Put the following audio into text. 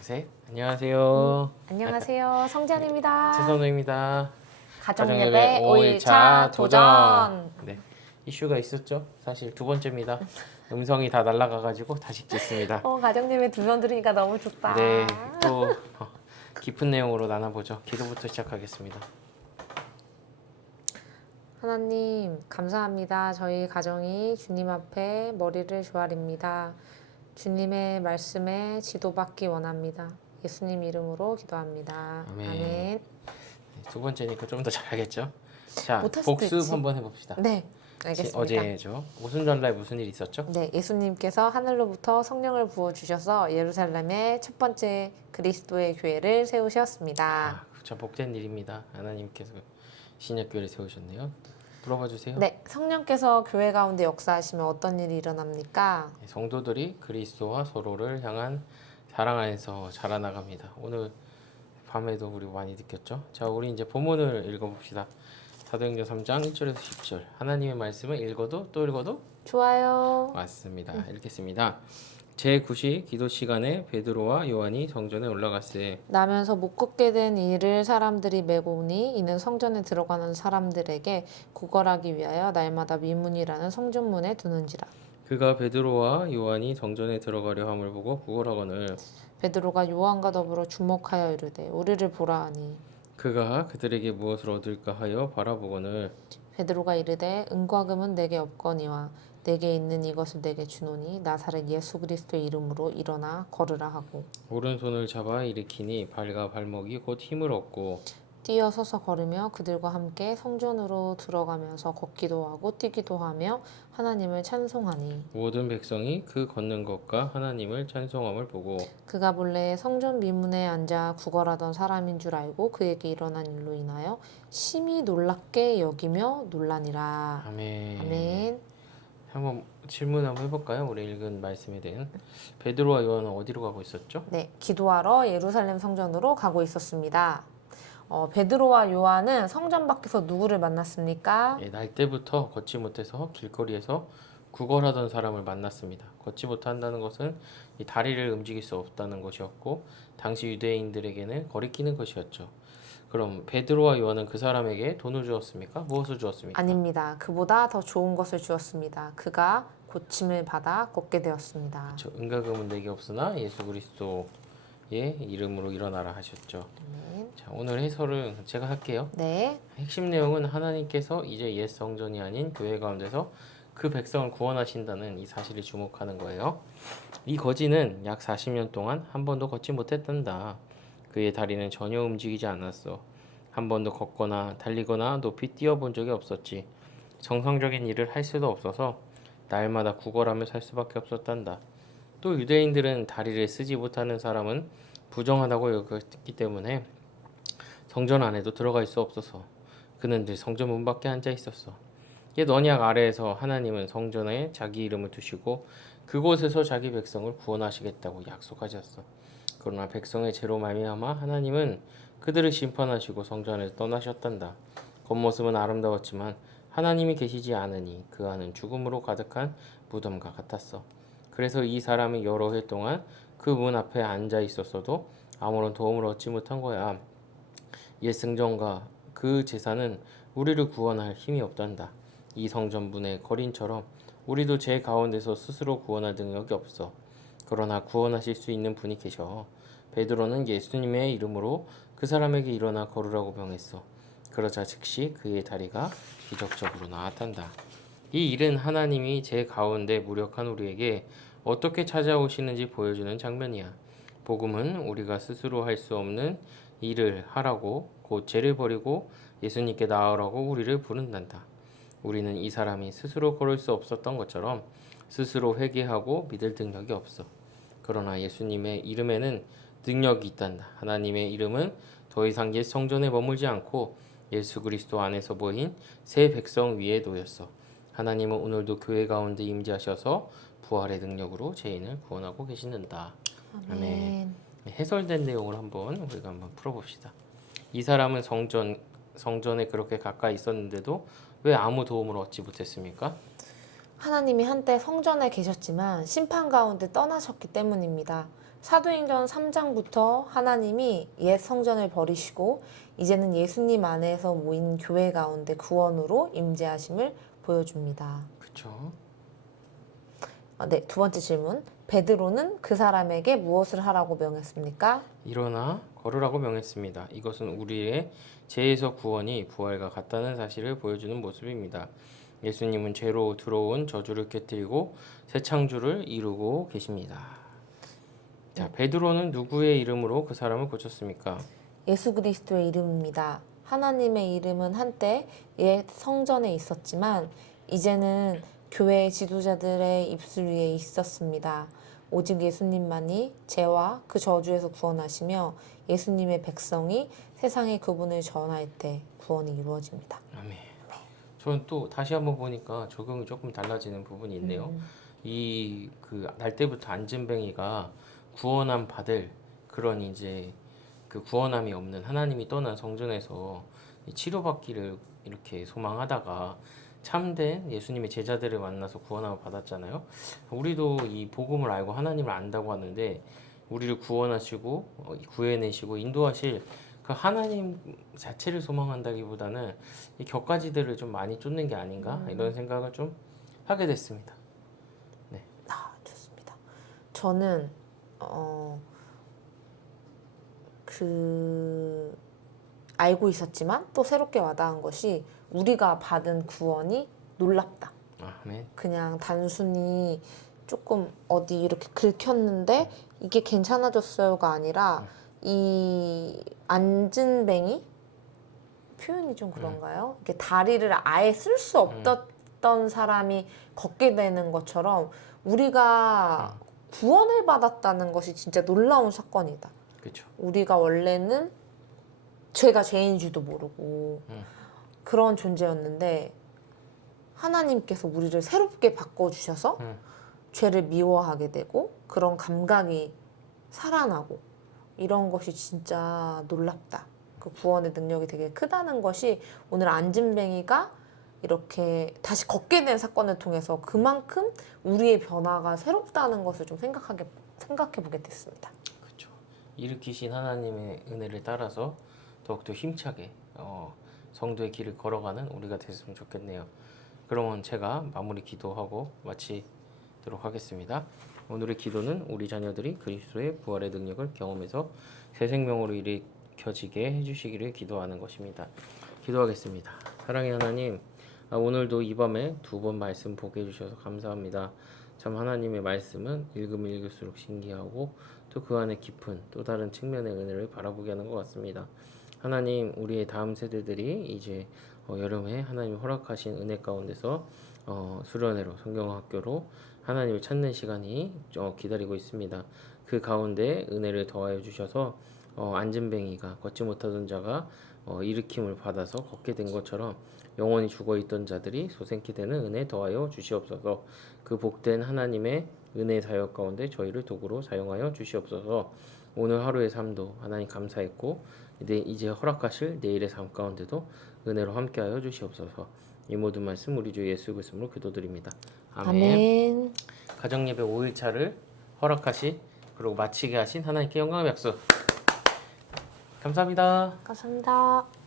셋. 안녕하세요. 안녕하세요. 성재입니다. 최선우입니다. 가정예배 5일차 도전. 네, 이슈가 있었죠. 사실 두 번째입니다. 음성이 다 날아가가지고 다시 찍습니다. 가정예배 두 번 들으니까 너무 좋다. 네, 또 깊은 내용으로 나눠보죠. 기도부터 시작하겠습니다. 하나님 감사합니다. 저희 가정이 주님 앞에 머리를 조아립니다. 주님의 말씀에 지도받기 원합니다. 예수님 이름으로 기도합니다. 아멘. 아멘. 네, 두 번째니까 좀 더 잘하겠죠. 자, 못할 수도 복습 있지. 한번 해봅시다. 네, 알겠습니다. 어제죠. 오순절날 무슨 일 있었죠? 네, 예수님께서 하늘로부터 성령을 부어주셔서 예루살렘에 첫 번째 그리스도의 교회를 세우셨습니다. 참 복된 일입니다. 하나님께서 신약교회를 세우셨네요. 물어봐 주세요. 네, 성령께서 교회 가운데 역사하시면 어떤 일이 일어납니까? 성도들이 그리스도와 서로를 향한 사랑 안에서 자라나갑니다. 오늘 밤에도 우리 많이 느꼈죠? 자, 우리 이제 본문을 읽어봅시다. 사도행전 3장 1절에서 10절. 하나님의 말씀을 읽어도 또 읽어도 좋아요. 맞습니다. 읽겠습니다. 제9시 기도 시간에 베드로와 요한이 성전에 올라갔으니 나면서 못 걷게 된 이를 사람들이 메고 오니 이는 성전에 들어가는 사람들에게 구걸하기 위하여 날마다 미문이라는 성전문에 두는지라. 그가 베드로와 요한이 성전에 들어가려 함을 보고 구걸하거늘 베드로가 요한과 더불어 주목하여 이르되 우리를 보라 하니 그가 그들에게 무엇을 얻을까 하여 바라보거늘 베드로가 이르되 은과 금은 내게 없거니와 내게 있는 이것을 내게 주노니 나사렛 예수 그리스도의 이름으로 일어나 걸으라 하고 오른손을 잡아 일으키니 발과 발목이 곧 힘을 얻고 뛰어서서 걸으며 그들과 함께 성전으로 들어가면서 걷기도 하고 뛰기도 하며 하나님을 찬송하니 모든 백성이 그 걷는 것과 하나님을 찬송함을 보고 그가 본래 성전 미문에 앉아 구걸하던 사람인 줄 알고 그에게 일어난 일로 인하여 심히 놀랍게 여기며 놀라니라. 아멘. 아멘. 한번 질문 한번 해볼까요? 우리 읽은 말씀에 대한 베드로와 요한은 어디로 가고 있었죠? 네, 기도하러 예루살렘 성전으로 가고 있었습니다. 베드로와 요한은 성전 밖에서 누구를 만났습니까? 예, 날 때부터 걷지 못해서 길거리에서 구걸하던 사람을 만났습니다. 걷지 못한다는 것은 이 다리를 움직일 수 없다는 것이었고 당시 유대인들에게는 거리끼는 것이었죠. 그럼 베드로와 요한은 그 사람에게 돈을 주었습니까? 무엇을 주었습니까? 아닙니다. 그보다 더 좋은 것을 주었습니다. 그가 고침을 받아 걷게 되었습니다. 은과 금은 내게 없으나 예수 그리스도의 이름으로 일어나라 하셨죠. 네. 자, 오늘 해설은 제가 할게요. 네. 핵심 내용은 하나님께서 이제 옛 성전이 아닌 교회 가운데서 그 백성을 구원하신다는 이 사실에 주목하는 거예요. 이 거지는 약 40년 동안 한 번도 걷지 못했단다. 그의 다리는 전혀 움직이지 않았어. 한 번도 걷거나 달리거나 높이 뛰어본 적이 없었지. 정상적인 일을 할 수도 없어서 날마다 구걸하며 살 수밖에 없었단다. 또 유대인들은 다리를 쓰지 못하는 사람은 부정하다고 여겼기 때문에 성전 안에도 들어갈 수 없어서 그는 늘 성전 문 밖에 앉아 있었어. 옛 언약 아래에서 하나님은 성전에 자기 이름을 두시고 그곳에서 자기 백성을 구원하시겠다고 약속하셨어. 그러나 백성의 죄로 말미암아 하나님은 그들을 심판하시고 성전에서 떠나셨단다. 겉모습은 아름다웠지만 하나님이 계시지 않으니 그 안은 죽음으로 가득한 무덤과 같았어. 그래서 이 사람이 여러 해 동안 그 문 앞에 앉아 있었어도 아무런 도움을 얻지 못한 거야. 옛 성전과 그 제사는 우리를 구원할 힘이 없단다. 이 성전 문의 거린처럼 우리도 죄 가운데서 스스로 구원할 능력이 없어. 그러나 구원하실 수 있는 분이 계셔. 베드로는 예수님의 이름으로 그 사람에게 일어나 걸으라고 명했어. 그러자 즉시 그의 다리가 기적적으로 나았단다. 이 일은 하나님이 죄 가운데 무력한 우리에게 어떻게 찾아오시는지 보여주는 장면이야. 복음은 우리가 스스로 할 수 없는 일을 하라고 곧 죄를 버리고 예수님께 나아오라고 우리를 부른단다. 우리는 이 사람이 스스로 걸을 수 없었던 것처럼 스스로 회개하고 믿을 능력이 없어. 그러나 예수님의 이름에는 능력이 있단다. 하나님의 이름은 더 이상 옛 성전에 머물지 않고 예수 그리스도 안에서 모인 새 백성 위에 놓였어. 하나님은 오늘도 교회 가운데 임재하셔서 부활의 능력으로 죄인을 구원하고 계시는다. 아멘. 해설된 내용을 우리가 한번 풀어봅시다. 이 사람은 성전에 그렇게 가까이 있었는데도 왜 아무 도움을 얻지 못했습니까? 하나님이 한때 성전에 계셨지만 심판 가운데 떠나셨기 때문입니다. 사도행전 3장부터 하나님이 옛 성전을 버리시고 이제는 예수님 안에서 모인 교회 가운데 구원으로 임재하심을 보여줍니다. 그렇죠. 네, 두 번째 질문. 베드로는 그 사람에게 무엇을 하라고 명했습니까? 일어나 걸으라고 명했습니다. 이것은 우리의 죄에서 구원이 부활과 같다는 사실을 보여주는 모습입니다. 예수님은 죄로 들어온 저주를 깨뜨리고 새 창조를 이루고 계십니다. 자, 베드로는 누구의 이름으로 그 사람을 고쳤습니까? 예수 그리스도의 이름입니다. 하나님의 이름은 한때 옛 성전에 있었지만 이제는 교회 지도자들의 입술 위에 있었습니다. 오직 예수님만이 죄와 그 저주에서 구원하시며 예수님의 백성이 세상에 그분을 전할 때 구원이 이루어집니다. 아멘. 저는 또 다시 한번 보니까 적용이 조금 달라지는 부분이 있네요. 이 그 날 때부터 안진뱅이가 구원함 받을 그런 이제 그 구원함이 없는 하나님이 떠난 성전에서 이 치료받기를 이렇게 소망하다가 참된 예수님의 제자들을 만나서 구원함을 받았잖아요. 우리도 이 복음을 알고 하나님을 안다고 하는데 우리를 구원하시고 구해내시고 인도하실 그 하나님 자체를 소망한다기보다는 이 격가지들을 좀 많이 쫓는 게 아닌가 이런 생각을 좀 하게 됐습니다. 네. 좋습니다. 저는 알고 있었지만 또 새롭게 와닿은 것이 우리가 받은 구원이 놀랍다. 아멘. 그냥 단순히 조금 어디 이렇게 긁혔는데 이게 괜찮아졌어요가 아니라 이 안진뱅이 표현이 좀 그런가요? 이렇게 다리를 아예 쓸 수 없었던 사람이 걷게 되는 것처럼 우리가 구원을 받았다는 것이 진짜 놀라운 사건이다. 그렇죠. 우리가 원래는 죄가 죄인지도 모르고 그런 존재였는데 하나님께서 우리를 새롭게 바꿔주셔서 죄를 미워하게 되고 그런 감각이 살아나고 이런 것이 진짜 놀랍다. 그 구원의 능력이 되게 크다는 것이 오늘 안진뱅이가 이렇게 다시 걷게 된 사건을 통해서 그만큼 우리의 변화가 새롭다는 것을 좀 생각해 보게 됐습니다. 그렇죠. 일으키신 하나님의 은혜를 따라서 더욱더 힘차게 성도의 길을 걸어가는 우리가 됐으면 좋겠네요. 그러면 제가 마무리 기도하고 마치도록 하겠습니다. 오늘의 기도는 우리 자녀들이 그리스도의 부활의 능력을 경험해서 새 생명으로 일으켜지게 해주시기를 기도하는 것입니다. 기도하겠습니다. 사랑의 하나님, 오늘도 이 밤에 2번 말씀 보게 해주셔서 감사합니다. 참 하나님의 말씀은 읽으면 읽을수록 신기하고 또 그 안에 깊은 또 다른 측면의 은혜를 바라보게 하는 것 같습니다. 하나님, 우리의 다음 세대들이 이제 여름에 하나님 허락하신 은혜 가운데서 수련회로 성경학교로 하나님을 찾는 시간이 기다리고 있습니다. 그 가운데 은혜를 더하여 주셔서 안진뱅이가 걷지 못하던 자가 일으킴을 받아서 걷게 된 것처럼 영원히 죽어있던 자들이 소생케 되는 은혜 더하여 주시옵소서. 그 복된 하나님의 은혜 사역 가운데 저희를 도구로 사용하여 주시옵소서. 오늘 하루의 삶도 하나님 감사했고 이제 허락하실 내일의 삶 가운데도 은혜로 함께하여 주시옵소서. 이 모든 말씀 우리 주 예수 그리스도로 기도드립니다. 아멘. 아멘. 가정예배 5일차를 허락하시 그리고 마치게 하신 하나님께 영광의 박수. 감사합니다. 감사합니다.